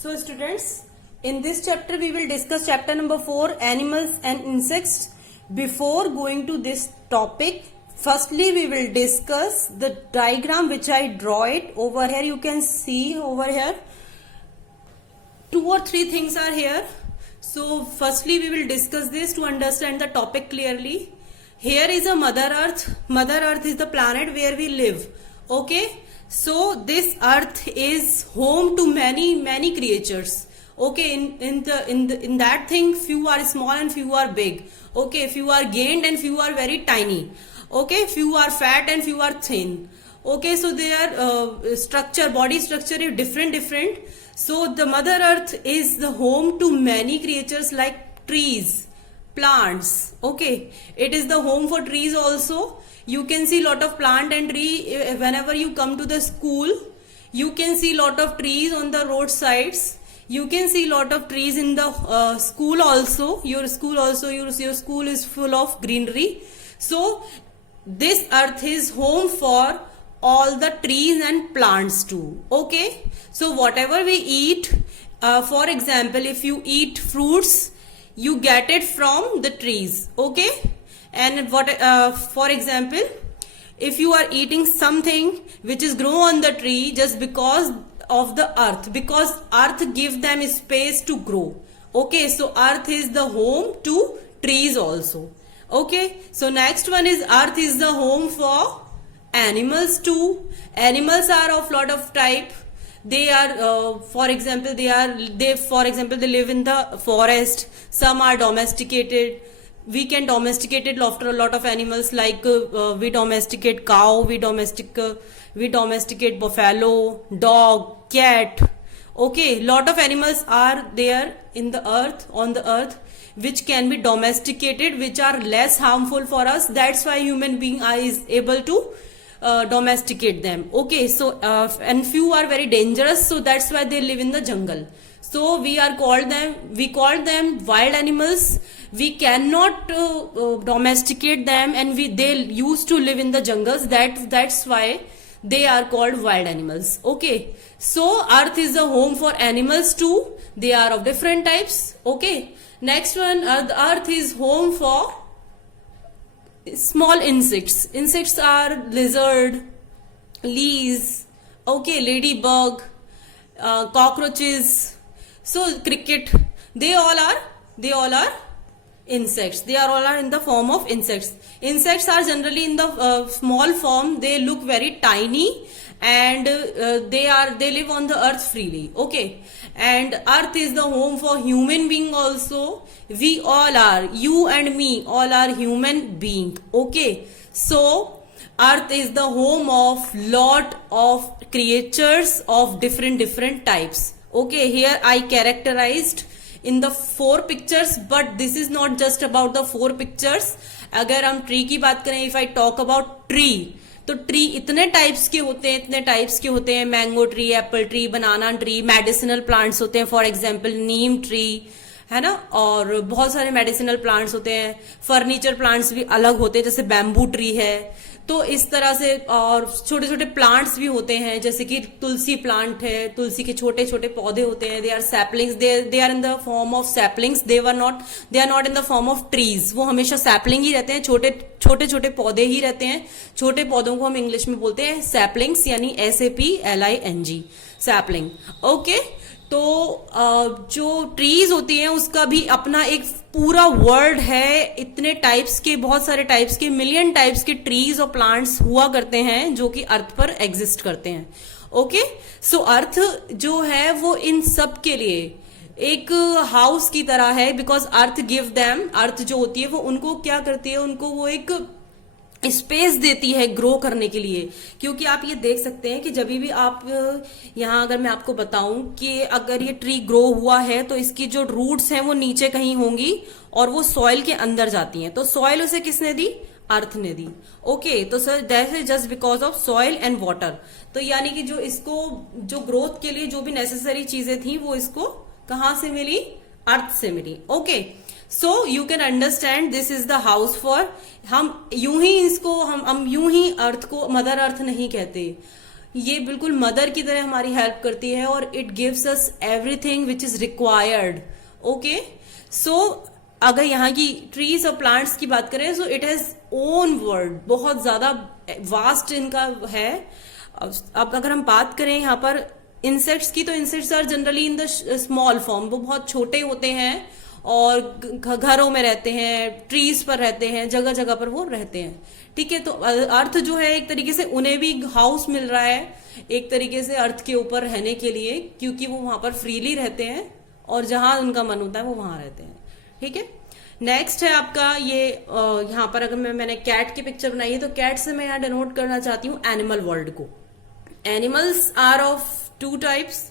So students, in this chapter we will discuss chapter number 4, animals and insects. Before going to this topic, firstly we will discuss the diagram which I draw it over here. You can see over here 2 or 3 things are here. So firstly we will discuss this to understand the topic clearly. Here is a Mother Earth. Mother Earth is the planet where we live. Okay. So this earth is home to many creatures. Okay, in that thing, few are small and few are big. Okay, few are gained and few are very tiny. Okay, few are fat and few are thin. Okay, so their body structure is different. So the Mother Earth is the home to many creatures like trees, plants. Okay, it is the home for trees also. You can see lot of plant and tree whenever you come to the school. You can see lot of trees on the roadsides. You can see lot of trees in the school also. Your school is full of greenery. So this earth is home for all the trees and plants too. Okay. So whatever we eat, for example, if you eat fruits, you get it from the trees. Okay. And for example, if you are eating something which is grow on the tree just because of the earth, because earth gives them space to grow. Okay, so earth is the home to trees also. Okay, so next one is earth is the home for animals too. Animals are of lot of type. They are for example they live in the forest. Some are domesticated. We can domesticate a lot of animals, like we domesticate cow, we domesticate buffalo, dog, cat. Okay, lot of animals are there on the earth, which can be domesticated, which are less harmful for us. That's why human being is able to domesticate them. Okay, so and few are very dangerous, so that's why they live in the jungle. So we call them wild animals. We cannot domesticate them, and they used to live in the jungles. That's why they are called wild animals. Okay, so earth is a home for animals too. They are of different types. Okay, next one, the earth is home for small insects. Insects are lizard, fleas, okay, ladybug, cockroaches. So cricket, they all are insects. They are all in the form of insects. Insects are generally in the small form. They look very tiny, and they live on the earth freely. Okay, and earth is the home for human being also. We all are, you and me, all are human being. Okay, so earth is the home of lot of creatures of different types. Okay, here I characterized in the 4 pictures, but this is not just about the 4 pictures. अगर हम tree की बात करें, if I talk about tree, तो tree इतने types के होते हैं, मैंगो ट्री, एप्पल ट्री, बनाना ट्री, मेडिसिनल प्लांट्स होते हैं, फॉर एग्जांपल नीम ट्री, है ना, और बहुत सारे मेडिसिनल प्लांट्स होते हैं. फर्नीचर प्लांट्स भी अलग होते हैं, जैसे बैम्बू ट्री है. तो इस तरह से और छोटे छोटे प्लांट्स भी होते हैं, जैसे कि तुलसी प्लांट है. तुलसी के छोटे छोटे पौधे होते हैं. They are saplings. They are in the form of saplings. They are not in the form of trees. वो हमेशा सैपलिंग ही रहते हैं. छोटे पौधे ही रहते हैं. छोटे पौधों को हम इंग्लिश में बोलते हैं सैपलिंग्स, यानी SAPLING, सैपलिंग. ओके, तो जो ट्रीज होती हैं उसका भी अपना एक पूरा वर्ल्ड है. इतने टाइप्स के, बहुत सारे टाइप्स के, मिलियन टाइप्स के ट्रीज और प्लांट्स हुआ करते हैं जो कि अर्थ पर एग्जिस्ट करते हैं. ओके, सो अर्थ जो है वो इन सब के लिए एक हाउस की तरह है, बिकॉज अर्थ गिव देम. अर्थ जो होती है वो उनको क्या करती है, उनको वो एक स्पेस देती है ग्रो करने के लिए. क्योंकि आप ये देख सकते हैं कि जब भी आप यहाँ, अगर मैं आपको बताऊं कि अगर ये ट्री ग्रो हुआ है तो इसकी जो रूट्स हैं वो नीचे कहीं होंगी और वो सॉइल के अंदर जाती हैं. तो सॉइल उसे किसने दी? अर्थ ने दी. ओके, तो sir that is just because of soil and water. तो यानी कि जो ग्रोथ के लिए जो भी नेसेसरी चीजें थी वो इसको कहां से मिली? अर्थ से मिली. Okay, so you can understand this is the house for. हम यूं ही अर्थ को मदर अर्थ नहीं कहते. ये बिल्कुल मदर की तरह हमारी हेल्प करती है और it gives us everything which is required. Okay, so अगर यहाँ की ट्रीज और प्लांट्स की बात करें so it has own world, बहुत ज्यादा वास्ट इनका है. अब अगर हम बात करें यहाँ पर इंसेक्ट्स की, तो insects are generally in the small form, वो बहुत छोटे होते हैं और घरों में रहते हैं, ट्रीज पर रहते हैं, जगह जगह पर वो रहते हैं. ठीक है, तो अर्थ जो है एक तरीके से उन्हें भी हाउस मिल रहा है एक तरीके से अर्थ के ऊपर रहने के लिए, क्योंकि वो वहां पर फ्रीली रहते हैं और जहां उनका मन होता है वो वहां रहते हैं. ठीक है, नेक्स्ट है आपका ये यहाँ पर अगर मैंने कैट की पिक्चर बनाई है, तो कैट से मैं यहाँ डिनोट करना चाहती हूँ एनिमल वर्ल्ड को. Animals are of two types,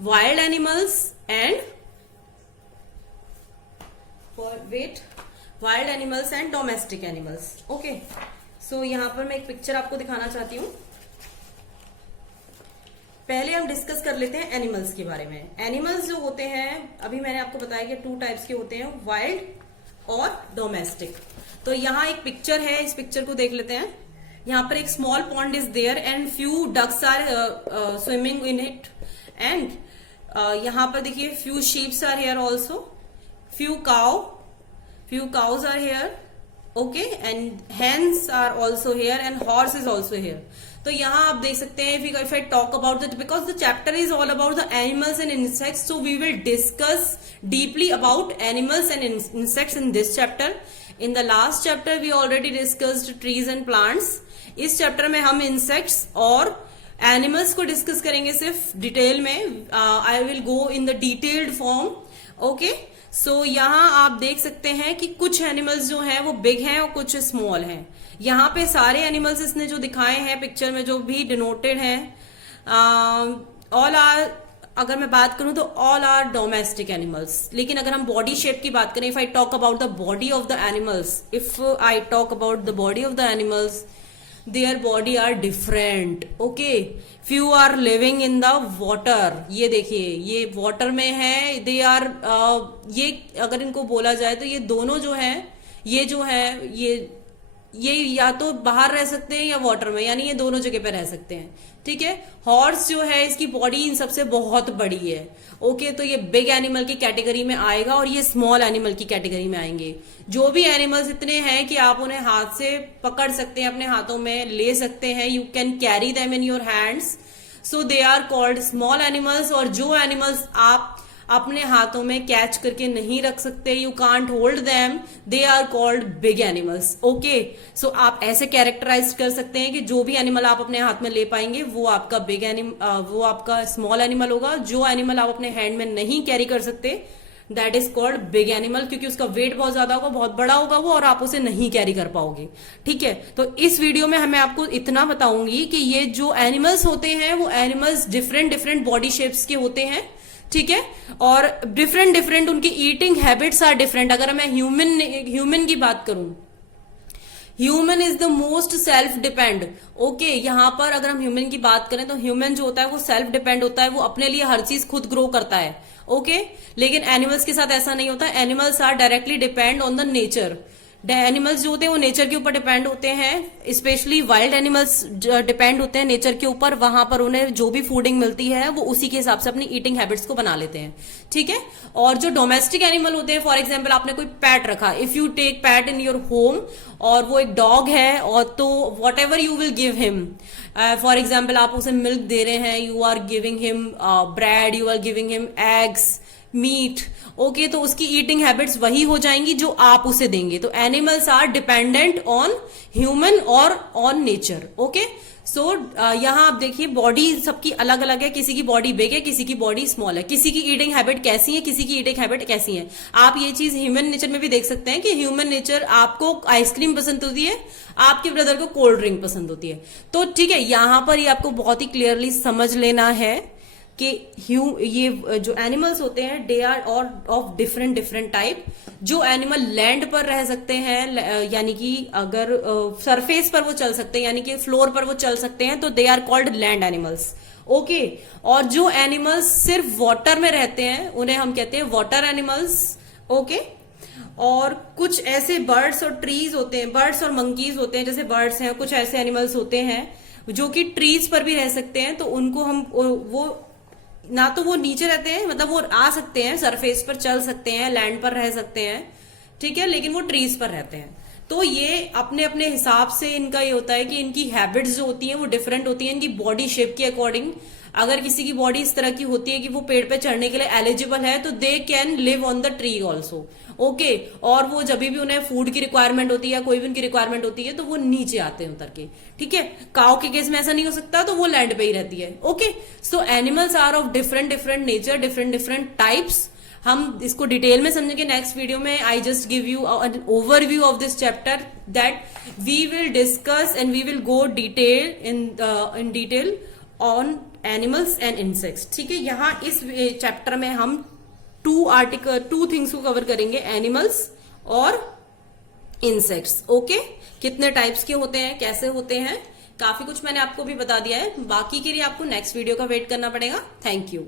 wild animals and wild animals and domestic animals. Okay, so यहाँ पर मैं एक पिक्चर आपको दिखाना चाहती हूँ. पहले हम डिस्कस कर लेते हैं एनिमल्स के बारे में. एनिमल्स जो होते हैं, अभी मैंने आपको बताया कि टू टाइप्स के होते हैं, वाइल्ड और डोमेस्टिक. तो यहाँ एक पिक्चर है, इस पिक्चर को देख लेते हैं. यहाँ पर एक small pond is there and few ducks are swimming in it. And यहाँ पर देखिए few sheeps are here also, few cows are here. Okay, and hens are also here and horse is also here. तो यहाँ आप देख सकते हैं, if I talk about that, because the chapter is all about the animals and insects, so we will discuss deeply about animals and insects in this chapter. In the last chapter we already discussed trees and plants. इस chapter में हम insects और animals को discuss करेंगे सिर्फ detail में. I will go in the detailed form. Okay, सो यहाँ आप देख सकते हैं कि कुछ एनिमल्स जो हैं वो बिग हैं और कुछ स्मॉल हैं. यहाँ पे सारे एनिमल्स इसने जो दिखाए हैं पिक्चर में, जो भी डिनोटेड हैं, ऑल आर, अगर मैं बात करूं तो ऑल आर डोमेस्टिक एनिमल्स. लेकिन अगर हम बॉडी शेप की बात करें, if I talk about the body of the animals, if I talk about the body of the animals, their body are different. Okay, few are living in the water. ये देखिए, ये water में है, they are ये अगर इनको बोला जाए तो ये दोनों जो है, ये जो है ये या तो बाहर रह सकते हैं या वाटर में, यानी ये दोनों जगह पे रह सकते हैं. ठीक है, हॉर्स जो है इसकी बॉडी इन सबसे बहुत बड़ी है. ओके, तो ये बिग एनिमल की कैटेगरी में आएगा और ये स्मॉल एनिमल की कैटेगरी में आएंगे. जो भी एनिमल्स इतने हैं कि आप उन्हें हाथ से पकड़ सकते हैं, अपने हाथों में ले सकते हैं, you can carry them in your hands, so they are called small animals. और जो एनिमल्स आप अपने हाथों में कैच करके नहीं रख सकते, you can't hold them, they are called big animals. Okay, so आप ऐसे कैरेक्टराइज कर सकते हैं कि जो भी एनिमल आप अपने हाथ में ले पाएंगे वो आपका बिग एनिमल, वो आपका स्मॉल एनिमल होगा. जो एनिमल आप अपने हैंड में नहीं कैरी कर सकते, that is called big animal, क्योंकि उसका वेट बहुत ज्यादा होगा, बहुत बड़ा होगा वो, और आप उसे नहीं कैरी कर पाओगे. ठीक है, तो इस वीडियो में मैं आपको इतना बताऊंगी कि ये जो एनिमल्स होते हैं वो एनिमल्स डिफरेंट बॉडी शेप्स के होते हैं. ठीक है, और डिफरेंट उनकी ईटिंग हैबिट्स आर डिफरेंट. अगर मैं ह्यूमन की बात करूं, human is the most self depend. Okay, यहां पर अगर हम ह्यूमन की बात करें तो ह्यूमन जो होता है वो सेल्फ डिपेंड होता है, वो अपने लिए हर चीज खुद ग्रो करता है. ओके, लेकिन एनिमल्स के साथ ऐसा नहीं होता. Animals are directly depend on the nature. Animals जो होते हैं वो नेचर के ऊपर डिपेंड होते हैं, स्पेशली वाइल्ड एनिमल्स डिपेंड होते हैं नेचर के ऊपर. वहां पर उन्हें जो भी फूडिंग मिलती है वो उसी के हिसाब से अपनी ईटिंग हैबिट्स को बना लेते हैं. ठीक है, और जो डोमेस्टिक एनिमल होते हैं, फॉर एग्जाम्पल आपने कोई पैट रखा, if you take pet in your home और वो एक डॉग है, और तो whatever you will give him, for example आप उसे मिल्क दे रहे हैं, you are giving him bread, you are giving him eggs, meat. Okay, तो उसकी ईटिंग हैबिट्स वही हो जाएंगी जो आप उसे देंगे. तो animals are dependent on human और ऑन नेचर. ओके, सो यहाँ आप देखिए बॉडी सबकी अलग अलग है, किसी की बॉडी बिग है, किसी की बॉडी स्मॉल है, किसी की ईटिंग हैबिट कैसी है, किसी की ईटिंग हैबिट कैसी है. आप ये चीज ह्यूमन नेचर में भी देख सकते हैं कि ह्यूमन नेचर, आपको आइसक्रीम पसंद होती है, आपके ब्रदर को कोल्ड ड्रिंक पसंद होती है. तो ठीक है, यहां पर ये आपको बहुत ही क्लियरली समझ लेना है कि ये जो एनिमल्स होते हैं they are of different type. जो एनिमल लैंड पर रह सकते हैं, यानी कि अगर सरफेस पर वो चल सकते हैं, यानी कि फ्लोर पर वो चल सकते हैं, तो they are called land animals. Okay, और जो एनिमल्स सिर्फ वाटर में रहते हैं उन्हें हम कहते हैं वाटर एनिमल्स. ओके, और कुछ ऐसे बर्ड्स और ट्रीज होते हैं, बर्ड्स और मंकीज होते हैं, जैसे बर्ड्स हैं, कुछ ऐसे एनिमल्स होते हैं जो कि ट्रीज पर भी रह सकते हैं, तो उनको हम वो ना तो वो नीचे रहते हैं, मतलब वो आ सकते हैं सरफेस पर, चल सकते हैं, लैंड पर रह सकते हैं, ठीक है, लेकिन वो ट्रीज पर रहते हैं। तो ये अपने अपने हिसाब से इनका ये होता है कि इनकी हैबिट्स जो होती हैं वो डिफरेंट होती हैं इनकी बॉडी शेप के अकॉर्डिंग। अगर किसी की बॉडी इस तरह की होती है कि वो पेड़ पे चढ़ने के लिए एलिजिबल है, तो they can live on the tree also, okay. और वो जब भी उन्हें फूड की रिक्वायरमेंट होती है या कोई भी उनकी रिक्वायरमेंट होती है तो वो नीचे आते हैं उतर के, ठीक है। काऊ के केस में ऐसा नहीं हो सकता, तो वो लैंड पे ही रहती है, okay. So animals are of different different nature, different different types. हम इसको डिटेल में समझेंगे नेक्स्ट वीडियो में। I just give you an overview of this chapter that we will discuss and we will go detail in detail on animals and insects, ठीक है। यहाँ इस chapter में हम टू थिंग्स को कवर करेंगे, एनिमल्स और इंसेक्ट्स, ओके। कितने टाइप्स के होते हैं, कैसे होते हैं, काफी कुछ मैंने आपको भी बता दिया है। बाकी के लिए आपको नेक्स्ट वीडियो का वेट करना पड़ेगा। Thank you.